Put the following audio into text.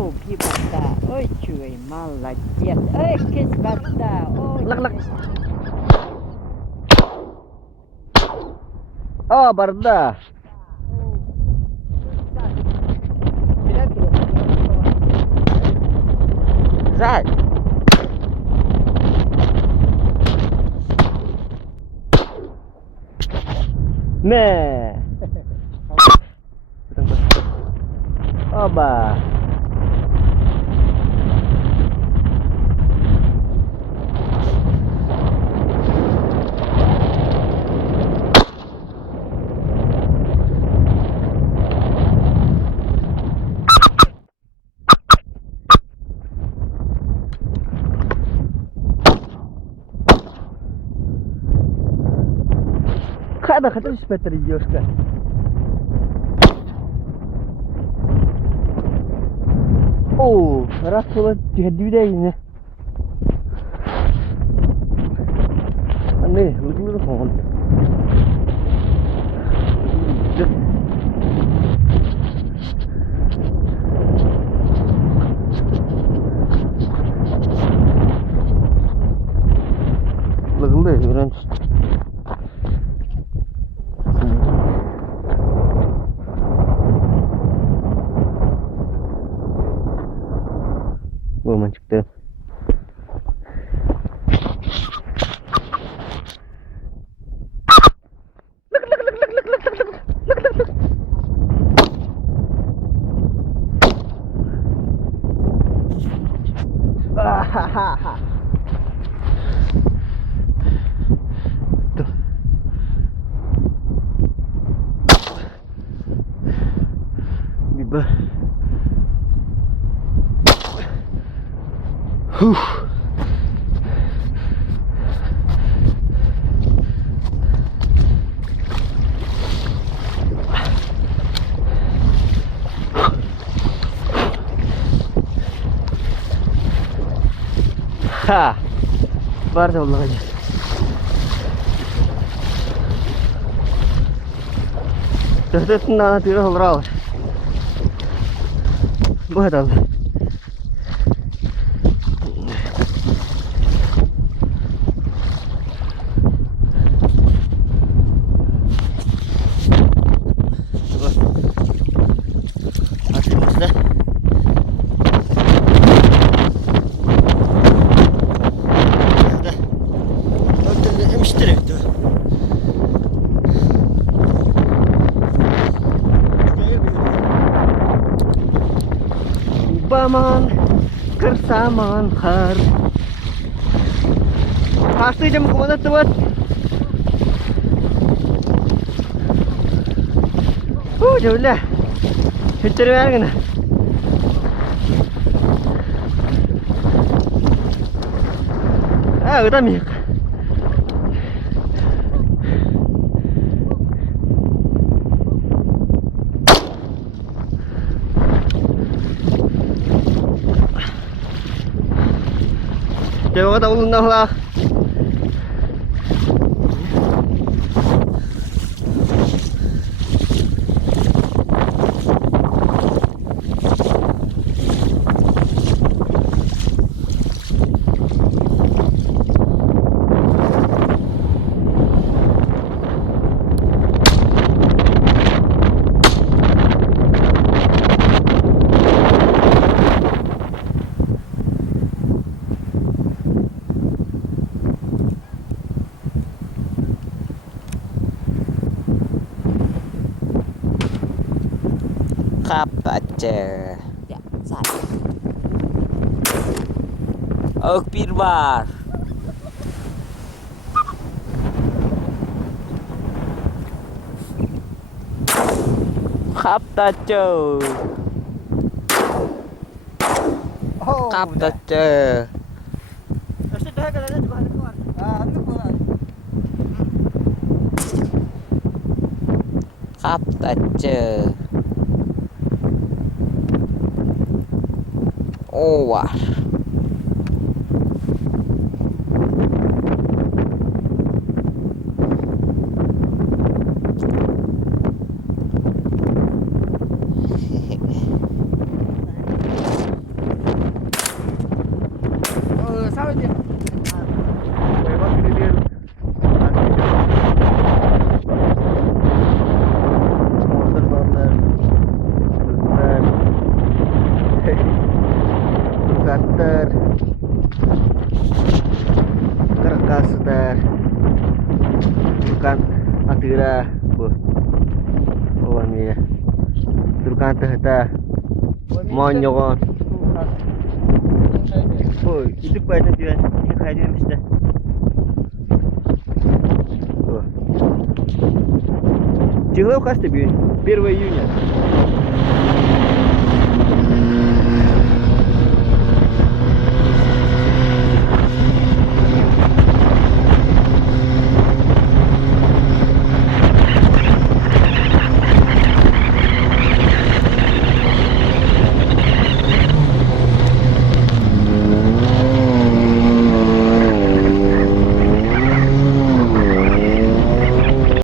Oh, gimana? Oh, cuy, malah jet. Kiss bata. Oh, Lak. Oh, barda. Zat. Meh. Oba. Kada kata sepeda Yos kan. Oh, rasul jadi dia ini. Aneh, lu phone. Lu orang. Woman çıktı. Tuh. Biber. Ha, var da olacak. Terus nanti orang berawal. Buat apa? Baman kersamaan har. Pasti jam kemana tuan? Jauh lah. Fitur mana kena? Udah mik. Jangan kata ulun lah. Kapacer. Ya, satu. Oh, pirbar. Kapacer. Oh, kapacer. Sudah kan ada juga ada keluar. Ambil keluar. Kapacer. Oh, wah. Turkan atira bu. Oh ini ya. Turkan teh monyogon. Oh itu kuatnya dia. Ini kayak mesti. Чего касты бьют? 1 июня.